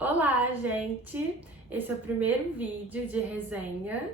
Olá, gente! Esse é o primeiro vídeo de resenha.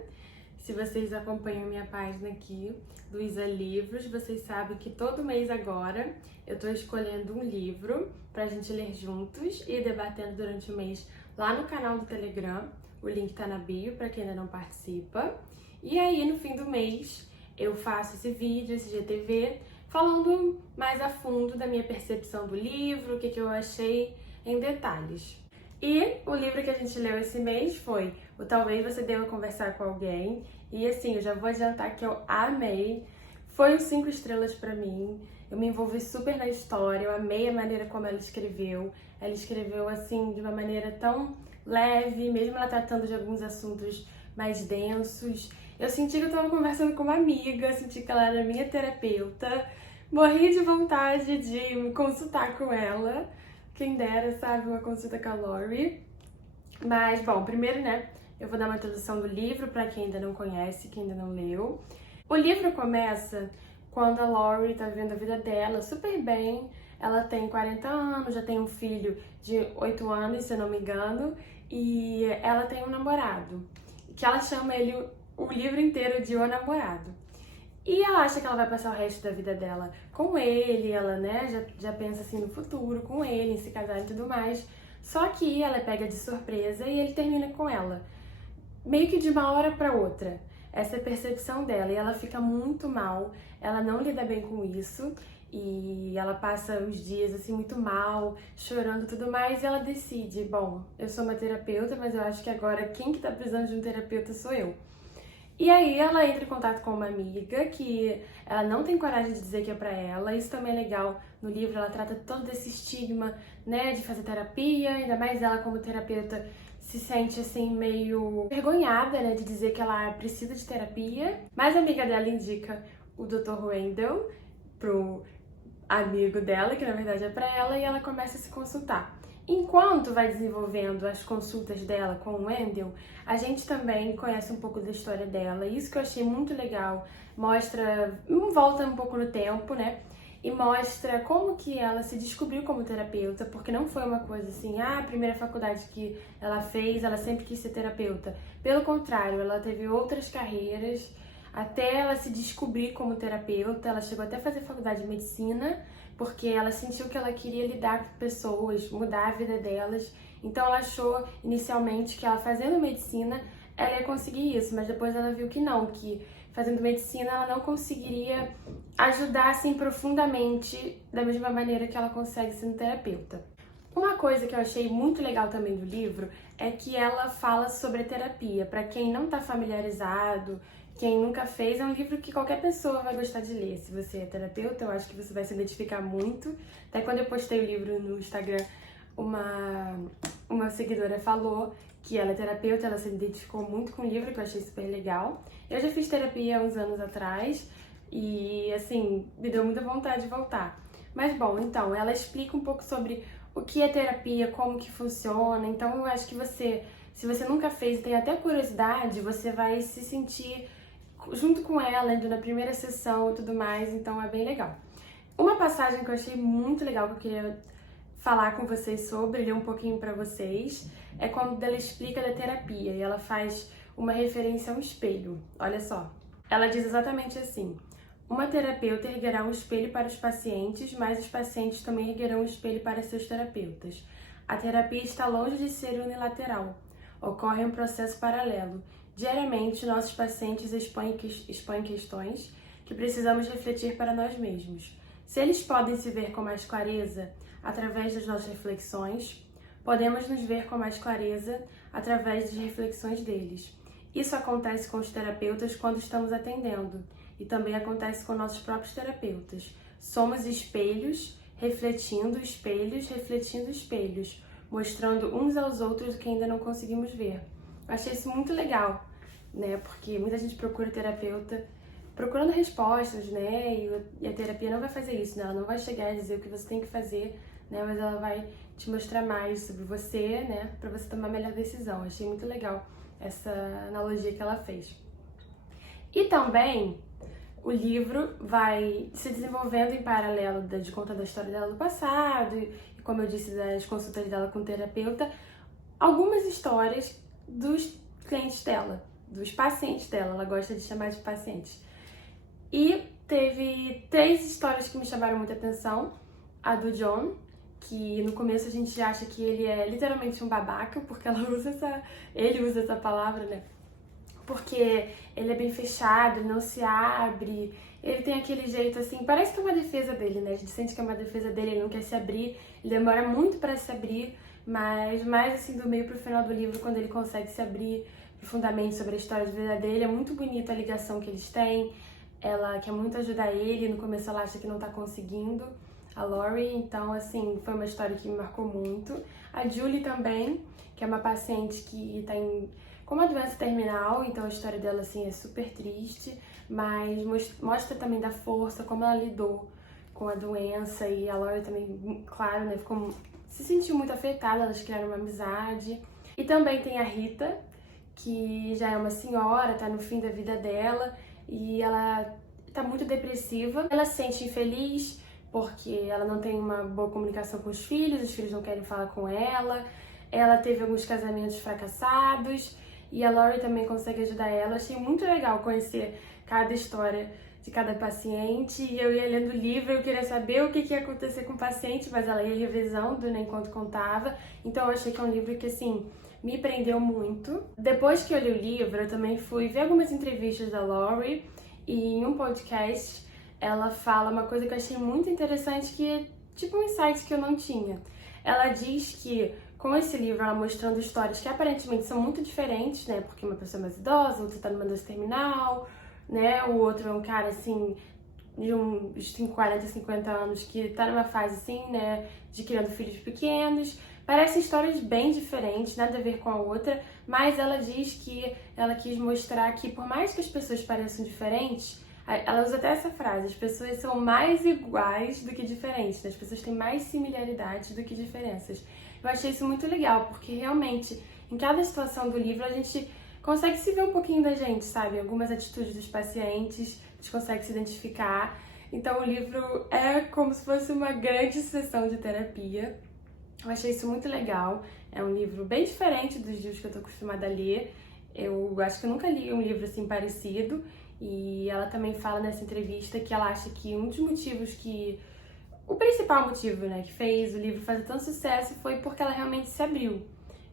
Se vocês acompanham minha página aqui, Luísa Livros, vocês sabem que todo mês agora eu tô escolhendo um livro pra gente ler juntos e debatendo durante o mês lá no canal do Telegram. O link tá na bio pra quem ainda não participa. E aí, no fim do mês, eu faço esse vídeo, esse GTV, falando mais a fundo da minha percepção do livro, o que eu achei em detalhes. E o livro que a gente leu esse mês foi o Talvez Você Deva Conversar com Alguém. E assim, eu já vou adiantar que eu amei. Foi os 5 estrelas pra mim. Eu me envolvi super na história, eu amei a maneira como ela escreveu. Ela escreveu assim, de uma maneira tão leve, mesmo ela tratando de alguns assuntos mais densos. Eu senti que eu tava conversando com uma amiga, senti que ela era minha terapeuta. Morri de vontade de me consultar com ela. Quem dera, sabe, uma consulta com a Lori. Mas, bom, primeiro, né, eu vou dar uma introdução do livro para quem ainda não conhece, quem ainda não leu. O livro começa quando a Lori tá vivendo a vida dela super bem. Ela tem 40 anos, já tem um filho de 8 anos, se eu não me engano, e ela tem um namorado, que ela chama ele o livro inteiro de O Namorado. E ela acha que ela vai passar o resto da vida dela com ele, ela, né, já pensa assim no futuro com ele, em se casar e tudo mais. Só que ela é pega de surpresa e ele termina com ela, meio que de uma hora pra outra. Essa é a percepção dela e ela fica muito mal, ela não lida bem com isso e ela passa os dias assim muito mal, chorando e tudo mais, e ela decide, bom, eu sou uma terapeuta, mas eu acho que agora quem que tá precisando de um terapeuta sou eu. E aí ela entra em contato com uma amiga que ela não tem coragem de dizer que é pra ela. Isso também é legal no livro, ela trata todo esse estigma, né, de fazer terapia, ainda mais ela como terapeuta se sente assim meio envergonhada, né, de dizer que ela precisa de terapia. Mas a amiga dela indica o Dr. Wendell pro amigo dela, que na verdade é pra ela, e ela começa a se consultar. Enquanto vai desenvolvendo as consultas dela com o Wendell, a gente também conhece um pouco da história dela. Isso que eu achei muito legal. Mostra, volta um pouco no tempo, né? E mostra como que ela se descobriu como terapeuta, porque não foi uma coisa assim, a primeira faculdade que ela fez, ela sempre quis ser terapeuta. Pelo contrário, ela teve outras carreiras até ela se descobrir como terapeuta. Ela chegou até a fazer faculdade de medicina, porque ela sentiu que ela queria lidar com pessoas, mudar a vida delas. Então ela achou inicialmente que ela fazendo medicina ela ia conseguir isso, mas depois ela viu que não, que fazendo medicina ela não conseguiria ajudar assim profundamente da mesma maneira que ela consegue sendo terapeuta. Uma coisa que eu achei muito legal também do livro é que ela fala sobre a terapia. Para quem não está familiarizado, quem nunca fez, é um livro que qualquer pessoa vai gostar de ler. Se você é terapeuta, eu acho que você vai se identificar muito. Até quando eu postei o livro no Instagram, uma seguidora falou que ela é terapeuta, ela se identificou muito com o livro, que eu achei super legal. Eu já fiz terapia há uns anos atrás e, assim, me deu muita vontade de voltar. Mas, bom, então, ela explica um pouco sobre o que é terapia, como que funciona. Então, eu acho que você, se você nunca fez e tem até curiosidade, você vai se sentir junto com ela, indo na primeira sessão e tudo mais, então é bem legal. Uma passagem que eu achei muito legal, que eu queria falar com vocês sobre, ler um pouquinho pra vocês, é quando ela explica da terapia e ela faz uma referência a um espelho. Olha só. Ela diz exatamente assim: uma terapeuta erguerá um espelho para os pacientes, mas os pacientes também erguerão um espelho para seus terapeutas. A terapia está longe de ser unilateral. Ocorre um processo paralelo. Diariamente, nossos pacientes expõem questões que precisamos refletir para nós mesmos. Se eles podem se ver com mais clareza através das nossas reflexões, podemos nos ver com mais clareza através das reflexões deles. Isso acontece com os terapeutas quando estamos atendendo e também acontece com nossos próprios terapeutas. Somos espelhos, refletindo espelhos, mostrando uns aos outros o que ainda não conseguimos ver. Eu achei isso muito legal, né? Porque muita gente procura terapeuta procurando respostas, né? E a terapia não vai fazer isso, né? Ela não vai chegar e dizer o que você tem que fazer, né? Mas ela vai te mostrar mais sobre você, né? Pra você tomar a melhor decisão. Eu achei muito legal essa analogia que ela fez. E também o livro vai se desenvolvendo em paralelo de conta da história dela do passado e, como eu disse, das consultas dela com o terapeuta. algumas histórias dos clientes dela, dos pacientes dela, ela gosta de chamar de pacientes. E teve 3 histórias que me chamaram muita atenção. A do John, que no começo a gente acha que ele é literalmente um babaca, porque ele usa essa palavra, né? Porque ele é bem fechado, ele não se abre, ele tem aquele jeito assim, parece que é uma defesa dele, né? A gente sente que é uma defesa dele, ele não quer se abrir, ele demora muito pra se abrir, mas mais assim do meio pro final do livro, quando ele consegue se abrir profundamente sobre a história de vida dele, é muito bonita a ligação que eles têm. Ela quer muito ajudar ele, no começo ela acha que não tá conseguindo, a Lori, então assim, foi uma história que me marcou muito. A Julie também, que é uma paciente que tá com uma doença terminal, então a história dela assim é super triste, mas mostra também da força, como ela lidou com a doença, e a Lori também, claro, né, se sentiu muito afetada, elas criaram uma amizade. E também tem a Rita, que já é uma senhora, tá no fim da vida dela, e ela tá muito depressiva. Ela se sente infeliz porque ela não tem uma boa comunicação com os filhos não querem falar com ela. Ela teve alguns casamentos fracassados e a Lori também consegue ajudar ela. Achei muito legal conhecer cada história de cada paciente, e eu ia lendo o livro, eu queria saber o que ia acontecer com o paciente, mas ela ia revisando, né, enquanto contava. Então eu achei que é um livro que, assim, me prendeu muito. Depois que eu li o livro, eu também fui ver algumas entrevistas da Lori, e em um podcast ela fala uma coisa que eu achei muito interessante, que é tipo um insight que eu não tinha. Ela diz que com esse livro, ela mostrando histórias que aparentemente são muito diferentes, né, porque uma pessoa é mais idosa, outra tá numa doença terminal, né, o outro é um cara assim de uns 40, 50 anos que tá numa fase assim, né, de criando filhos pequenos. Parecem histórias bem diferentes, nada a ver com a outra, mas ela diz que ela quis mostrar que por mais que as pessoas pareçam diferentes, ela usa até essa frase, as pessoas são mais iguais do que diferentes, né? As pessoas têm mais similaridades do que diferenças. Eu achei isso muito legal, porque realmente, em cada situação do livro, a gente consegue se ver um pouquinho da gente, sabe? Algumas atitudes dos pacientes, a gente consegue se identificar. Então o livro é como se fosse uma grande sessão de terapia. Eu achei isso muito legal. É um livro bem diferente dos livros que eu tô acostumada a ler. Eu acho que eu nunca li um livro assim parecido. E ela também fala nessa entrevista que ela acha que um dos motivos que... O principal motivo, né, que fez o livro fazer tanto sucesso foi porque ela realmente se abriu.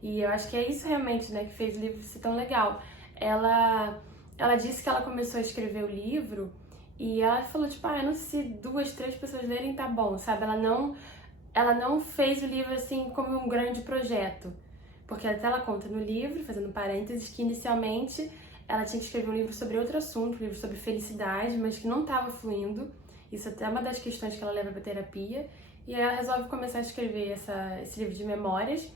E eu acho que é isso realmente, né, que fez o livro ser tão legal. Ela disse que ela começou a escrever o livro e ela falou, tipo, eu não sei se 2, 3 pessoas lerem tá bom, sabe? Ela não fez o livro assim como um grande projeto. Porque até ela conta no livro, fazendo parênteses, que inicialmente ela tinha que escrever um livro sobre outro assunto, um livro sobre felicidade, mas que não estava fluindo. Isso até é uma das questões que ela leva para terapia. E aí ela resolve começar a escrever esse livro de memórias.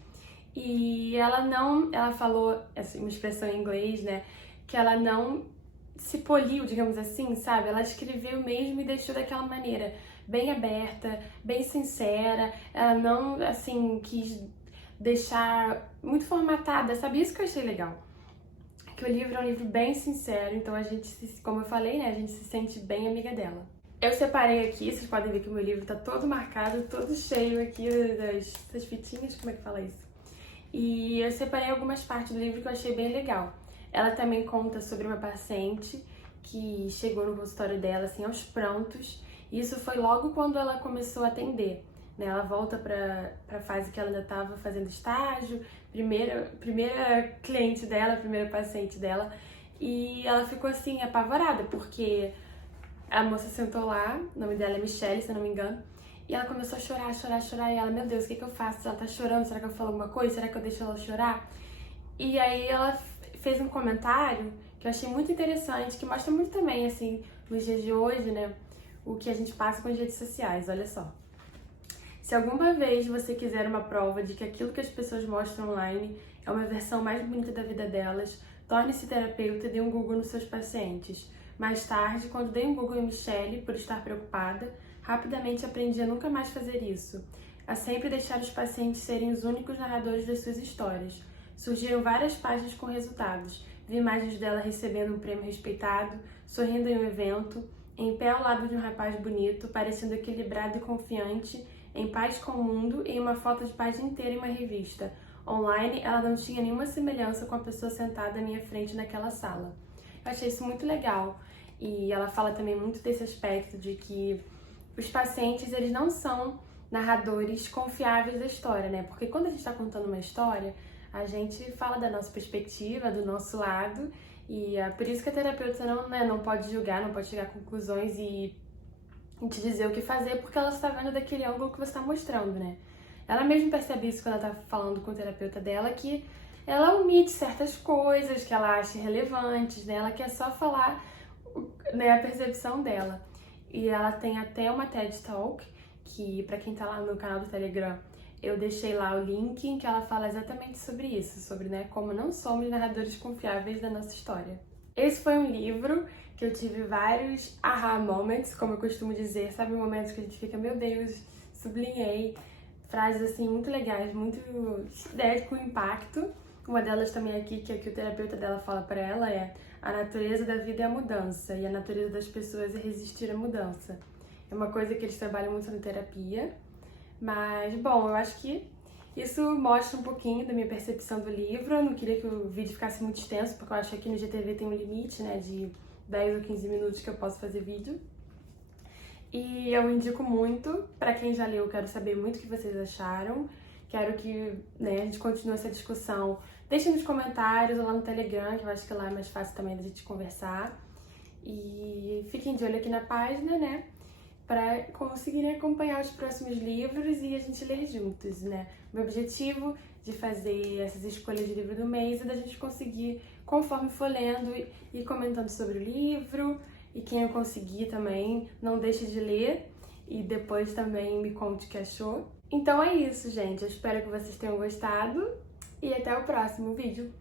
E ela falou, assim, uma expressão em inglês, né, que ela não se poliu, digamos assim, sabe? Ela escreveu mesmo e deixou daquela maneira, bem aberta, bem sincera. Ela não, assim, quis deixar muito formatada, sabe? Isso que eu achei legal. Que o livro é um livro bem sincero, então a gente, como eu falei, né, a gente se sente bem amiga dela. Eu separei aqui, vocês podem ver que o meu livro tá todo marcado, todo cheio aqui das fitinhas, como é que fala isso? E eu separei algumas partes do livro que eu achei bem legal. Ela também conta sobre uma paciente que chegou no consultório dela, assim, aos prantos. E isso foi logo quando ela começou a atender, né? Ela volta pra fase que ela ainda estava fazendo estágio, primeira cliente dela, primeira paciente dela. E ela ficou, assim, apavorada, porque a moça sentou lá, o nome dela é Michelle, se eu não me engano, e ela começou a chorar, chorar, chorar, e ela, meu Deus, o que eu faço? Ela tá chorando, será que eu falo alguma coisa? Será que eu deixo ela chorar? E aí ela fez um comentário que eu achei muito interessante, que mostra muito também, assim, nos dias de hoje, né, o que a gente passa com as redes sociais, olha só. Se alguma vez você quiser uma prova de que aquilo que as pessoas mostram online é uma versão mais bonita da vida delas, torne-se terapeuta e dê um Google nos seus pacientes. Mais tarde, quando dei um Google em Michelle por estar preocupada, rapidamente aprendi a nunca mais fazer isso. A sempre deixar os pacientes serem os únicos narradores das suas histórias. Surgiram várias páginas com resultados. Vi imagens dela recebendo um prêmio respeitado, sorrindo em um evento, em pé ao lado de um rapaz bonito, parecendo equilibrado e confiante, em paz com o mundo, e uma foto de página inteira em uma revista, online, ela não tinha nenhuma semelhança com a pessoa sentada à minha frente naquela sala. Eu achei isso muito legal. E ela fala também muito desse aspecto de que os pacientes, eles não são narradores confiáveis da história, né? Porque quando a gente está contando uma história, a gente fala da nossa perspectiva, do nosso lado, e é por isso que a terapeuta não pode julgar, não pode chegar a conclusões e te dizer o que fazer, porque ela está vendo daquele ângulo que você está mostrando, né? Ela mesmo percebe isso quando ela tá falando com o terapeuta dela, que ela omite certas coisas que ela acha irrelevantes, né? Ela quer só falar, né, a percepção dela. E ela tem até uma TED Talk, que pra quem tá lá no meu canal do Telegram, eu deixei lá o link em que ela fala exatamente sobre isso, sobre, né, como não somos narradores confiáveis da nossa história. Esse foi um livro que eu tive vários aha moments, como eu costumo dizer, sabe, momentos que a gente fica, meu Deus, sublinhei, frases assim muito legais, muito com impacto. Uma delas também aqui, que é que o terapeuta dela fala pra ela, é: a natureza da vida é a mudança e a natureza das pessoas é resistir à mudança. É uma coisa que eles trabalham muito na terapia, mas, bom, eu acho que isso mostra um pouquinho da minha percepção do livro. Eu não queria que o vídeo ficasse muito extenso, porque eu acho que aqui no GTV tem um limite, né, de 10 ou 15 minutos que eu posso fazer vídeo. E eu indico muito, pra quem já leu, quero saber muito o que vocês acharam. Quero que, né, a gente continue essa discussão. Deixem nos comentários ou lá no Telegram, que eu acho que lá é mais fácil também da gente conversar. E fiquem de olho aqui na página, né, para conseguirem acompanhar os próximos livros e a gente ler juntos, né. Meu objetivo de fazer essas escolhas de livro do mês é da gente conseguir, conforme for lendo, e comentando sobre o livro. E quem eu conseguir também, não deixe de ler e depois também me conte o que achou. Então é isso, gente. Eu espero que vocês tenham gostado e até o próximo vídeo.